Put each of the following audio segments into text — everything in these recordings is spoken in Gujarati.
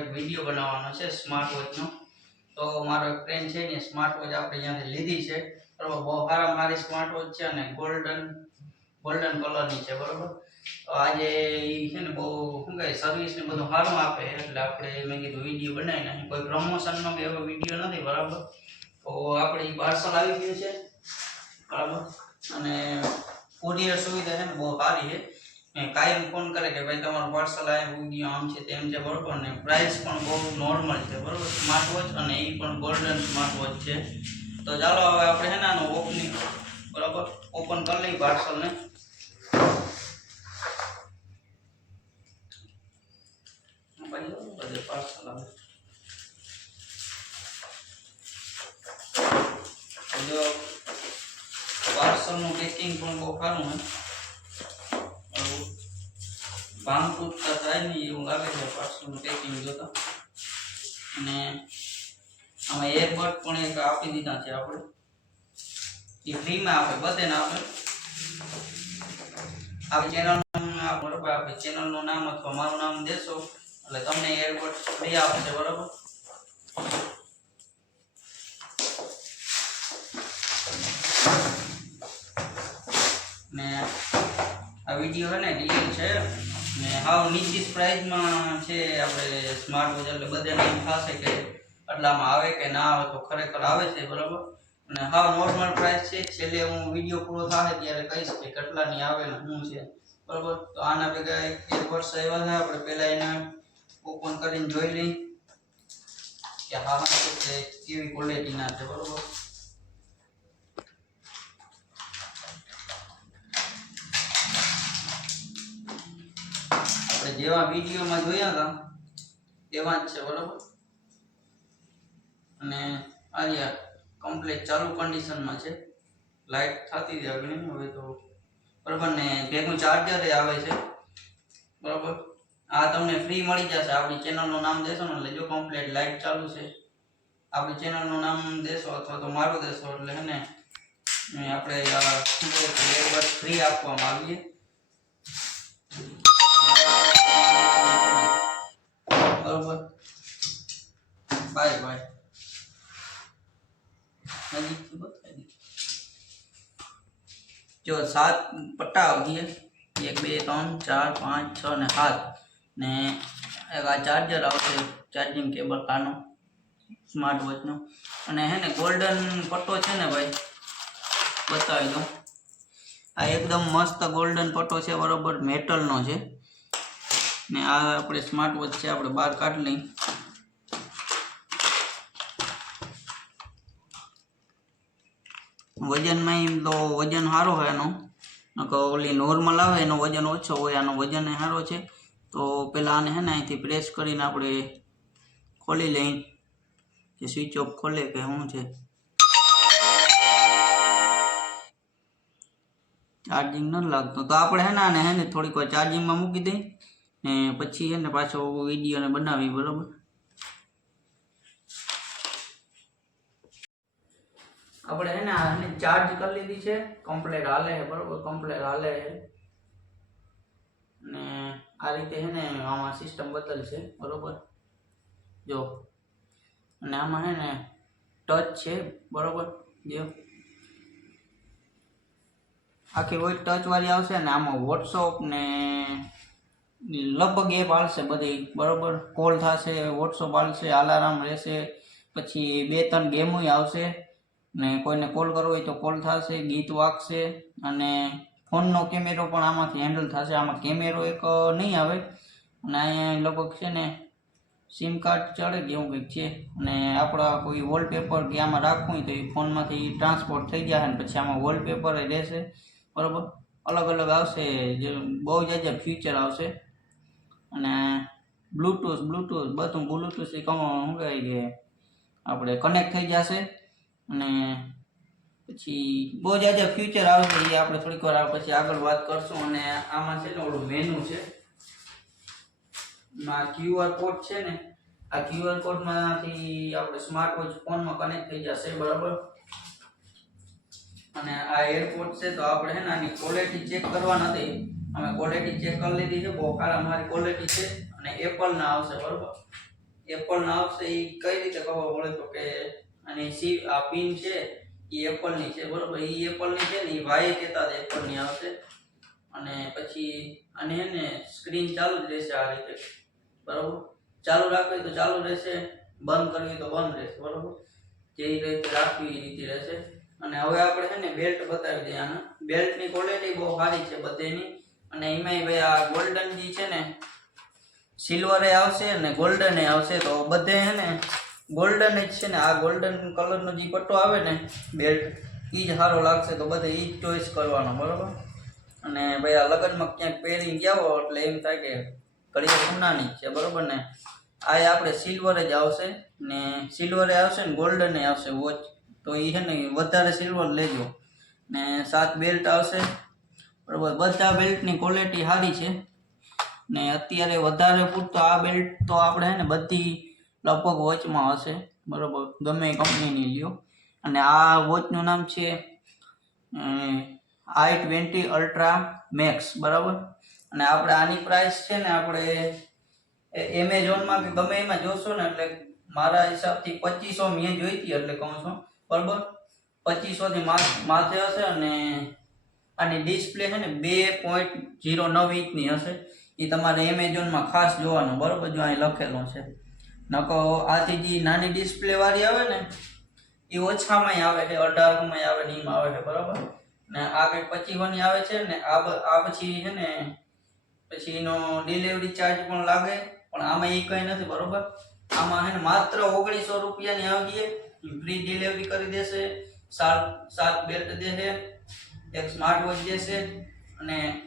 એક વીડિયો બનાવવાનો છે સ્માર્ટ વોચનો તો મારો એક ફ્રેન્ડ છે ને સ્માર્ટ વોચ આપણે અહીંયાથી લીધી છે. બરાબર, બહુ સારા મારી સ્માર્ટ વોચ છે અને ગોલ્ડન ગોલ્ડન કલરની છે, બરાબર. તો આજે એ છે ને બહુ, શું કહે સર્વિસ ને બધું સારું આપે. એટલે આપણે મેં કીધું વીડિયો બનાવી નાખી કોઈ પ્રમોશનનો કે એવો વીડિયો નથી, બરાબર. તો આપણે પાર્સલ આવી ગયું છે, બરાબર. અને કુરિયર સુવિધા છે ને બહુ સારી છે. કાયમ ફોન કરે કે ભાઈ તમારું પાર્સલ આવ્યું ગયું, આમ છે તેમ છે, બરોબર? ને પ્રાઇસ પણ બહુ નોર્મલ છે, બરોબર? સ્માર્ટ વોચ અને એ પણ ગોલ્ડન સ્માર્ટ વોચ છે. તો ચાલો હવે આપણે છે ને આનું ઓપનિંગ બરાબર? ઓપન કરી લઈએ પાર્સલને પાર્સલ પાર્સલનું પેકિંગ પણ બહુ સારું છે ભાંગ તૂટતા થાય ને એવું લાગે છે પાર્સલનું પેકિંગ જોતા અને આમાં એરબડ પણ એક આપી દીધા છે આપણે. એ ફ્રીમાં આપે બધે ને આપે. આ ચેનલ બરોબર ચેનલ ચેનલનું નામ અથવા મારું નામ દેશો, એટલે તમને એરબડ ફ્રી આપશે બરોબર? ને આ વીડિયો છે ને રિયલ છે. ને હાવ નીચી પ્રાઇઝમાં છે આપણે સ્માર્ટ વોચ એટલે બધાને એમ થશે કે આટલામાં આવે કે ના આવે તો ખરેખર આવે છે, બરાબર? અને હાવ નોર્મલ પ્રાઇસ છે, છેલ્લે હું વીડિયો પૂરો થાય ત્યારે કહીશ કે કેટલાની આવે ને શું છે, બરાબર? તો આના ભેગા એક વર્ષ એવા છે આપણે પહેલાં એને ઓપન કરીને જોઈ લઈ કે હા હા કેવી ક્વોલિટીના છે, બરાબર? આપણે જેવા વિડીયોમાં જોયા હતા, એવા જ છે, બરાબર? અને આજે કમ્પ્લીટ ચાલુ કન્ડિશનમાં છે. લાઇટ થતી હતી આગળ હવે તો બરાબર ને ભેગું ચાર્જર આવે છે, બરાબર? આ તમને ફ્રી મળી જશે, આપણી ચેનલનું નામ દેશો ને એટલે જો કમ્પ્લીટ લાઇટ ચાલુ છે, આપણી ચેનલનું નામ દેશો અથવા તો મારું દેશો એટલે હે ને આપણે ફ્રી આપવામાં આવીએ. બરોબર. બાય બાય નજીકથી બતાવી. જો સાત પટ્ટા આવી એક, બે, ત્રણ, ચાર, પાંચ, છ ને સાત. ને એક આ ચાર્જર આવશે ચાર્જિંગ કેબલ આનો સ્માર્ટ વોચનો અને હે ને ગોલ્ડન પટ્ટો છે ને ભાઈ, બતાવી દઉં. આ એકદમ મસ્ત ગોલ્ડન પટ્ટો છે, બરોબર મેટલનો છે. ને આ આપણે સ્માર્ટ વોચ છે, આપણે બહાર કાઢી લઈ વજનમાં એમ તો વજન સારો હોય એનો ઓલી નોર્મલ આવે, એનો વજન ઓછો હોય, આનો વજન સારો છે. તો પેલા આને હે ને અહીંથી પ્રેસ કરીને આપણે ખોલી લઈ કે સ્વિચ ઓફ ખોલે કે શું છે. ચાર્જિંગ ન લાગતું. તો આપણે હે ને આને હે ને થોડીક વાર ચાર્જિંગમાં મૂકી દઈ ને પછી છે ને પાછો વિડીયોને બનાવી, બરાબર? આપણે છે ને આને ચાર્જ કરી લીધી છે. કમ્પ્લેટ હાલે છે, બરાબર? કમ્પ્લેટ હાલે છે. ને આ રીતે છે ને આમાં સિસ્ટમ બદલશે, બરાબર? જો. અને આમાં છે ને ટચ છે, બરાબર? જો. આખી હોય ટચવાળી આવશે ને આમાં વોટ્સઅપ ને લગભગ એપ આવશે બધી. બરાબર? કોલ થશે વોટ્સઅપ આવશે અલાર્મ રહેશે, પછી બે ત્રણ ગેમોય આવશે. ને કોઈને કોલ કરવો હોય તો કોલ થશે, ગીત વાગશે, અને ફોનનો કેમેરો પણ આમાંથી હેન્ડલ થશે. આમાં કેમેરો એક નહીં આવે. અને અહીંયા લગભગ છે ને સિમ કાર્ડ ચડે કે એવું કંઈક છે. અને આપણા કોઈ વોલપેપર કે આમાં રાખવું હોય તો એ ફોનમાંથી ટ્રાન્સપોર્ટ થઈ જાય ને પછી આમાં વોલપેપર રહેશે. બરાબર? અલગ અલગ આવશે, જે બહુ જ ફ્યુચર આવશે. અને બ્લૂટૂથ બ્લૂટૂથ બધું બ્લૂટૂથ એ કમ શું કહેવાય કે આપણે કનેક્ટ થઈ જશે અને પછી બહુ જાજા ફ્યુચર આવશે એ આપણે થોડીક વાર પછી આગળ વાત કરશું અને આમાં છે ને ઓલું મેનુ છે. આ ક્યુઆર કોડ છે ને, આ ક્યુઆર કોડમાંથી આપણે સ્માર્ટ વોચ ફોનમાં કનેક્ટ થઈ જશે, બરાબર? અને આ એરપોર્ટ છે તો આપણે છે ને આની ક્વોલિટી ચેક કરવા નથી અમે ક્વોલિટી ચેક કરી લીધી છે. બહુ અમારી મારી ક્વોલિટી છે અને એપલના આવશે, બરાબર? એપલના આવશે એ કઈ રીતે ખબર પડે તો કે અને સી આ પિન છે એ એપલની છે, બરોબર? એ એપલની છે ને એ ભાઈ કહેતા હતા એપલની આવશે. અને પછી અને એને સ્ક્રીન ચાલુ જ રહેશે આ રીતે. બરોબર? ચાલુ રાખવી તો ચાલુ રહેશે, બંધ કરવી તો બંધ રહેશે, બરોબર? જે રીતે રાખવી એ રીતે રહેશે. અને હવે આપણે છે ને બેલ્ટ બતાવી દઈએ આના. બેલ્ટની ક્વોલિટી બહુ સારી છે બધેની. અને એમાંય ભાઈ આ ગોલ્ડન જે છે ને સિલ્વરે આવશે અને ગોલ્ડને આવશે. તો બધે હે ને ગોલ્ડન જ છે ને, આ ગોલ્ડન કલરનો જે પટ્ટો આવે ને બેલ્ટ એ જ સારો લાગશે. તો બધે એ જ ચોઈસ કરવાનો, બરાબર? અને ભાઈ આ લગ્નમાં ક્યાંક પહેરી ગયા હો એટલે એમ થાય કે ઘડીએ સોનાની છે, બરાબર ને? આ આપણે સિલ્વર જ આવશે ને સિલ્વરે આવશે ને ગોલ્ડને આવશે વોચ તો એ છે ને, વધારે સિલ્વર લેજો. ને સાત બેલ્ટ આવશે. બરોબર. બધા બેલ્ટની ક્વોલિટી સારી છે. ને અત્યારે વધારે પૂરતો આ બેલ્ટ તો આપણે ને બધી લગભગ વોચમાં હશે. બરાબર. ગમે કંપનીની લ્યો. અને આ વોચનું નામ છે આઈ ટ્વેન્ટી અલ્ટ્રા મેક્સ બરાબર? અને આપણે આની પ્રાઇસ છે ને આપણે એમેઝોનમાં કે ગમે એમાં જોશો ને એટલે મારા હિસાબથી પચીસો મેં જોઈતી એટલે કહું છું. બરાબર? પચીસોથી માથે હશે અને આની ડિસ્પ્લે છે ને બે પોઈન્ટ જીરો નવ ઇંચની હશે. એ તમારે એમેઝોનમાં ખાસ જોવાનું, બરોબર? જો અહીં લખેલું છે. નકો આથી જે નાની ડિસ્પ્લે વાળી આવે ને, એ ઓછામાંય આવે છે અઢારમાંય આવે ને એમાં આવે છે, બરોબર? ને આ કંઈક પચીસોની આવે છે ને, આ આ પછી છે ને, પછી એનો ડિલિવરી ચાર્જ પણ લાગે, પણ આમાં એ કંઈ નથી, બરોબર? આમાં છે ને માત્ર ઓગણીસો રૂપિયાની આવી ફ્રી ડિલિવરી કરી દેશે સાત સાત બેલ્ટ દેશે એક સ્માર્ટ વોચ દેશે અને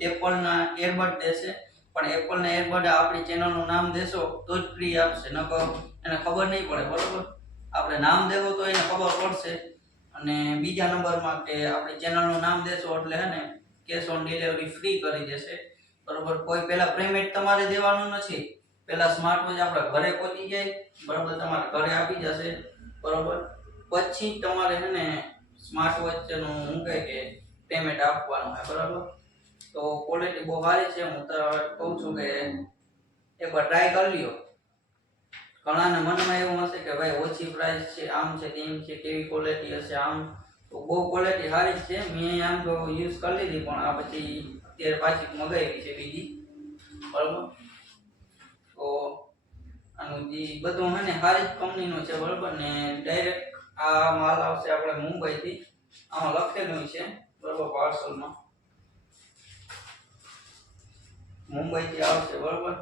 એપલના એરબડ દેશે. પણ એપલના એરબડ આપણી ચેનલનું નામ દેશો તો જ ફ્રી આપશે નકર એને ખબર નહીં પડે, બરાબર? આપણે નામ દેવું તો એને ખબર પડશે. અને બીજા નંબરમાં કે આપણી ચેનલનું નામ દેશો એટલે હે ને કેશ ઓન ડિલિવરી ફ્રી કરી દેશે. બરાબર? કોઈ પહેલાં પેમેન્ટ તમારે દેવાનું નથી. પહેલાં સ્માર્ટ વોચ આપણા ઘરે પહોંચી જાય, બરાબર? તમારે ઘરે આપી જશે, બરાબર? પછી તમારે હે ને સ્માર્ટ વોચનું શું કહે કે પેમેન્ટ આપવાનું છે, બરાબર? તો ક્વોલિટી બહુ સારી છે, હું તો કહું છું કે એકવાર ટ્રાય કરી લ્યો. ઘણાને મનમાં એવું હશે કે ભાઈ ઓછી પ્રાઇસ છે, આમ છે તેમ છે, કેવી ક્વોલિટી હશે આમ. તો બહુ ક્વોલિટી સારી છે, મેં આમ તો યુઝ કરી લીધી, પણ આ પછી અત્યારે પાછી મગાવી છે બીજી. બરાબર? તો આનું જે બધું હે ને, સારી જ કંપનીનું છે, બરાબર? ને ડાયરેક્ટ આ માલ આવશે આપણે મુંબઈથી. આમાં લખેલું છે, બરાબર પાર્સલમાં મુંબઈથી આવશે, બરાબર?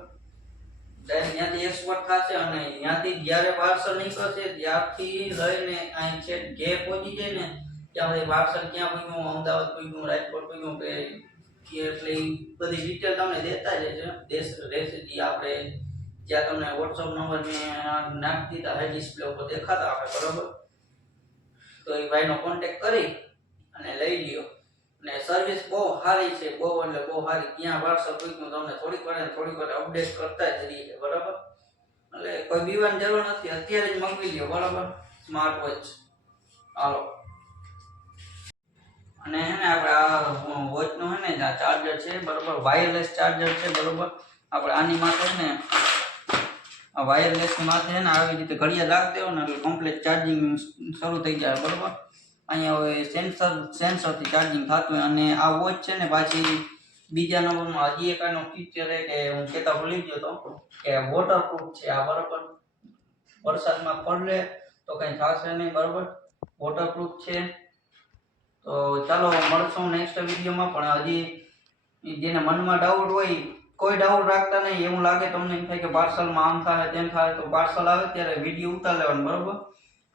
ત્યાંથી એક્સપોર્ટ થશે અને ત્યાંથી જ્યારે પાર્સલ નીકળશે ત્યારથી લઈને અહીં છે ઘે પહોંચી જાય ને, ત્યાં સુધી પાર્સલ ક્યાં પૂગ્યું અમદાવાદ પૂગ્યું રાજકોટ પૂગ્યું કે એટલે બધી ડિટેલ તમને દેતા જ છે. દેશ રહેશે આપણે જ્યાં તમને વોટ્સઅપ નંબર મેં નાખી દીધા હે ડિસ્પ્લે ઉપર દેખાતા આપણે બરાબર? તો એ ભાઈનો કોન્ટેક્ટ કરી અને લઈ લ્યો. અને સર્વિસ બહુ સારી છે, બહુ એટલે બહુ સારી. ક્યાં કોઈક હું તમને થોડીક વાર થોડીક વાર અપડેટ કરતા જ રહીએ, બરાબર? એટલે કોઈ બીવાની જરૂર નથી, અત્યારે જ મંગાવી લ્યો, બરાબર? સ્માર્ટ વોચ હાલો. અને હે ને આપણે આ વોચનો હે ને ચાર્જર છે, બરાબર? વાયરલેસ ચાર્જર છે, બરાબર? આપણે આની માટે ને આ વાયરલેસ માથે ને આવી રીતે ઘડિયાળ રાખી દેવો ને એટલે કમ્પ્લીટ ચાર્જિંગ શરૂ થઈ જાય, બરાબર? અહીંયા હવે સેન્સર સેન્સરથી ચાર્જિંગ થતું અને આ વોચ છે ને પાછી બીજા નંબરમાં હજી એક આનો ફીચર છે કે હું કહેતા ભૂલી ગયો તો, કે વોટરપ્રૂફ છે આ, બરાબર? વરસાદમાં પડે તો કંઈ થશે નહીં, બરાબર? વોટરપ્રૂફ છે. તો ચાલો મળશું નેક્સ્ટ વિડીયોમાં પણ હજી જેને મનમાં ડાઉટ હોય કોઈ ડાઉટ રાખતા નહીં, એવું લાગે તમને એમ થાય કે પાર્સલમાં આમ થાય તેમ થાય તો પાર્સલ આવે ત્યારે વીડિયો ઉતાર લેવાનો બરાબર?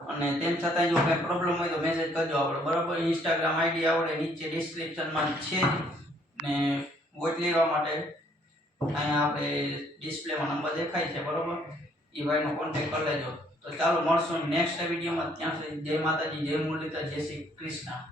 અને તેમ છતાં જો કંઈ પ્રોબ્લેમ હોય તો મેસેજ કરજો આપણે, બરાબર? ઇન્સ્ટાગ્રામ આઈડી આવડે, નીચે ડિસ્ક્રિપ્શનમાં છે ને વોચ લેવા માટે અહીંયા આપણે ડિસ્પ્લેમાં નંબર દેખાય છે, બરાબર? એ ભાઈનો કોન્ટેક્ટ કરી લેજો. તો ચાલો મળશું નેક્સ્ટ વિડીયોમાં ત્યાં સુધી જય માતાજી, જય મુરલીધર, જય શ્રી કૃષ્ણ.